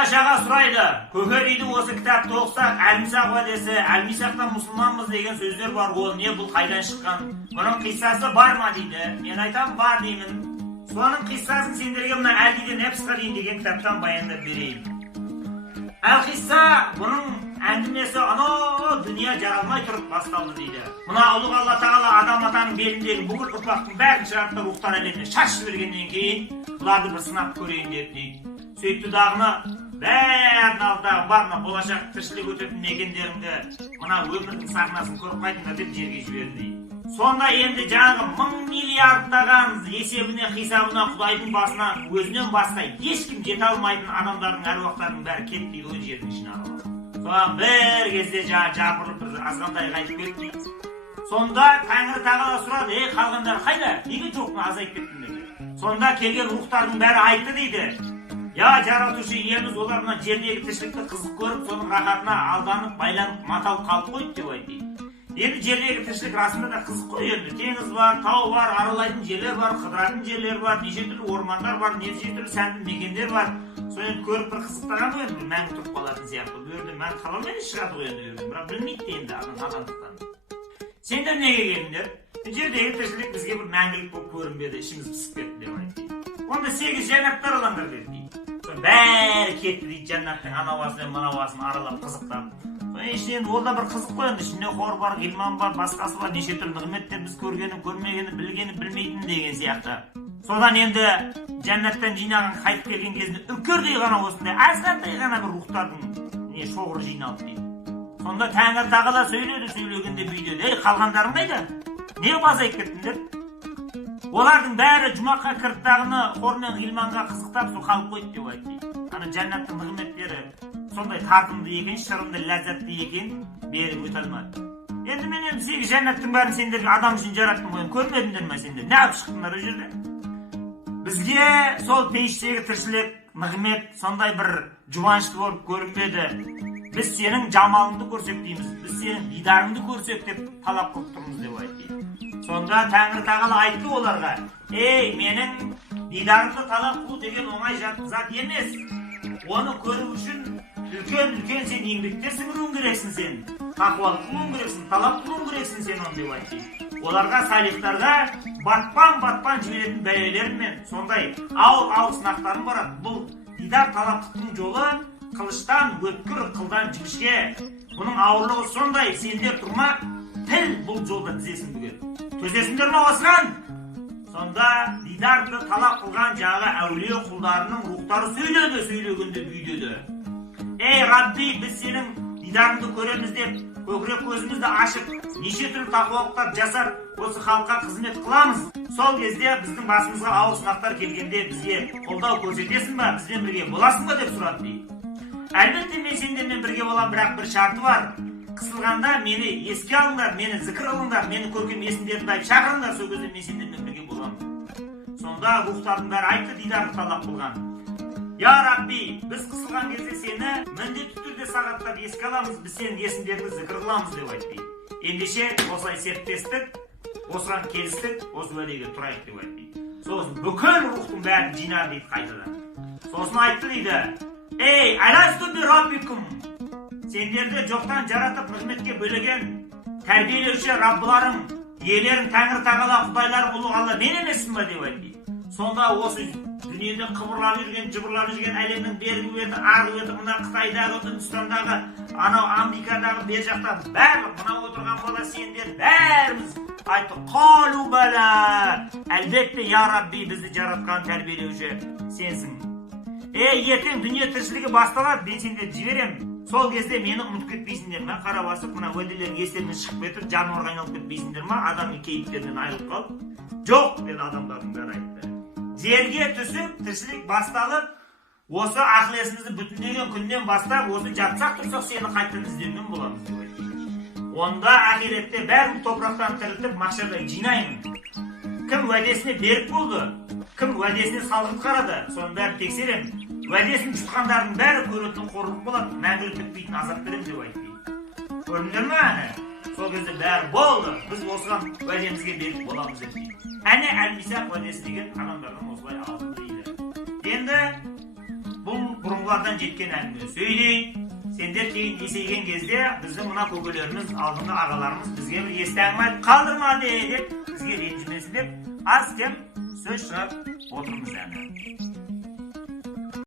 бала-шаға сұрайды. Көке дейді, осы кітапты оқысақ, әлмисақ уәдесі, әлмисақтан мұсылманбыз деген сөздер бар. Ол не, бұл қайдан шыққан? Бұның қиссасы бар ма дейді. Мен айтам, бар деймін. Соның қиссасын сендерге мына Әлдиден Нәпсқа дейін деген кітаптан баяндап берейін. Әл-қисса бұның әңгімесі анау дүния жаралмай тұрып басталды дейді. Мына ұлық Алла Тағала адам атаның беліндегі бүкіл ұрпақтың бәрін шығарып рухтар әлеміне шашып жібергеннен кейін бұларды бір сынап көрейін деп дейді. Сөйтті дағыны бәрін алдағы барына болашақ тіршілік өтетін мекендеріңді мына өмірдің сахнасын көріп қайтыңдар деп жерге жіберді дейді. Сонда енді жаңағы 1000 миллиардтаған есебіне, қисабына Құдайдың басына өзінен басқа ешкім жете алмайтын адамдардың, әруақтардың бәрі кетті дейді, өз жердің ішіне аралап. Соған бір кезде жапырылып бір азғантай қайтып кетті. Сонда Тәңір Тағала сұрады, қалғандар қайда? Неге жоқ ма, азайып кеттіңдер дейді. Сонда келген рухтардың бәрі айтты дейді. Я жаратушы иеміз, олар мына жердегі тіршілікті қызық көріп, соның рахатына алданып, байланып, маталып қалып қойды деп айтты. Енді жердегі тіршілік расында да қызық қой енді. Теңіз бар, тау бар, аралайтын жерлер бар, қыдыратын жерлер бар, неше түрлі ормандар бар, неше түрлі сәнді мекендер бар. Соны көріп бір қызықтаған ғой енді, мәңгі тұрып қалатын сияқты. Бұл жерде мәңгі қала алмайды шығады ғой енді, бірақ білмейді енді адамдықтан. Сендер неге келдіңдер? Жердегі тіршілік бізге бір мәңгілік болып көрінбеді, ішіміз пысып кетті деп айтты. Онда 8 жәннаттар алаңдар дейді. Бәрі кетті дейді, жәннаттың анауасын мен мынауасын аралап қызықтап. Енді ол да бір қызық қой енді, ішінде қор бар, ғилман бар, басқасы бар, неше түрлі нығметтер біз көргені, көрмегені, білгені, білмейтін деген сияқты. Содан енді жәннаттан жинаған қайтып келген кезінде үкірдей ғана осындай азғантай ғана бір рухтардың шоғыры жиналды дейді. Сонда Тәңір Тағала сөйлегенде бүйдеді, қалғандарың қайда? Не азайып кеттіңдер? Олардың бәрі жұмаққа кіріп дағыны қор мен ғилманға қызықтап сол қалып қойды деп айтты. Ана жәннаттың нығметтері сондай тартымды екен, шырынды, ләззатты екен, беріп өте алмады. Енді мен 8 жәннаттың бәрін сендерге адам үшін жараттым ғой, көрмедіңдер ме сендер? Не алып шықтыңдар ол жерде? Бізге сол пейіштегі тіршілік, нығмет сондай бір жұбанышты болып көрінбеді. Біз сенің жамалыңды көрсек дейміз, біз сенің дидарыңды көрсек деп талап қылып тұрмыз деп айтты. Сонда Тәңір Тағала айтты оларға, ей, менің дидарымды талап қылу деген оңай зат емес. Оны көру үшін үлкен сен еңбектер сіңіруің керексің сен. Тақуалық қылуың керексің, талап қылуың керексің сен оны деп айтты. Оларға, салихтарға батпан жіберетін бәлелермен сондай ауыр сынақтарың барады. Бұл дидар талаптықтың жолы қылыштан өткір, қылдан жіңішке. Бұның ауырлығы сондай, сендер тұрма, тіл бұл жолда тізесін бүгеді. Төзесіңдер ме осыған? Сонда дидарды талап қылған жағы әулие құлдарының рухтары сөйлегенде бүйдеді. Ей Рабби, біз сенің дидарыңды көреміз деп, көкірек көзімізді ашып, неше түрлі тақуалықтар жасап, осы халыққа қызмет қыламыз. Сол кезде біздің басымызға ауыр сынақтар келгенде бізге қолдау көрсетесің ба, бізбен бірге боласың ба деп сұрады дейді. Әлбетте мен сендермен бірге болам, бірақ бір шарты бар. Қысылғанда мені еске алыңдар, мені зікір алыңдар, мені көркем есімдерді айтып шақырыңдар, сол кезде мен сендермен бірге боламын. Сонда рухтардың бәрі айтты дидарды талап қылған. Я Рабби, біз қысылған кезде сені міндетті түрде сағаттап еске аламыз, біз сенің есімдеріңді зікір қыламыз деп айтты. Ендеше осылай серттестік, осыған келістік, осы уәдеге тұрайық деп айтты. Сосын бүкіл рухтың бәрін жинар дейді қайтадан. Сосын айтты дейді, ей, аласту би раббикум, сендерді жоқтан жаратып нығметке бөлеген тәрбиелеуші Раббыларың, иелерің Тәңір Тағала, Құдайларың ұлы Алла мен емессің ба деп айтты. Сонда осы дүниеде қыбырлап жүрген, жыбырлап жүрген әлемнің бергі беті, арғы беті, мына Қытайдағы, Үндістандағы, анау Америкадағы, бер жақтағы барлық мына отырған бала сендер бәріміз айтты, қалу бәлә, әлбетте я Рабби, бізді жаратқан тәрбиелеуші сенсің. Ертең дүние тіршілігі басталады, мен сендерді жіберемін. Сол кезде мені ұмытып кетпейсіңдер ме? Қара басып, мына уәделерің естерінен шығып кетіп, жануарға айналып кетпейсіңдер ме? Адамның кейіптерінен айырылып қалып. Жоқ, деді адамдардың бәрі айтты. Жерге түсіп, тіршілік басталып, осы ақыл есімізді бүтіндеген күннен бастап, осы жатсақ тұрсақ сені қайтадан іздеумен боламыз деп айтты. Онда ақиретте бәрін топырақтан тірілтіп, махшарда жинаймын. Кім уәдесіне берік болды, кім уәдесіне салғырт қарады, соның бәрін тексеремін. Уәдесін жұтқандардың бәрі көретін қорлық болады, мәңгілік бітпейтін азап беремін деп айтты. Көрдіңдер ме? Сол кезде бәрі болды, біз осыған уәдемізге берік боламыз деп дейді. Әне Әл-Мисақ уәдесі деген адамдардан осылай алды дейді. Енді бұл бұрынғылардан жеткен әңгіме сөйлейін. Сендер кейін есейген кезде біздің мына көкелеріміз, алдыңғы ағаларымыз бізге бір есті әңгіме айтып қалдырма деп бізге ренжімесін деп аз кем сөз шығарып отырмыз әні.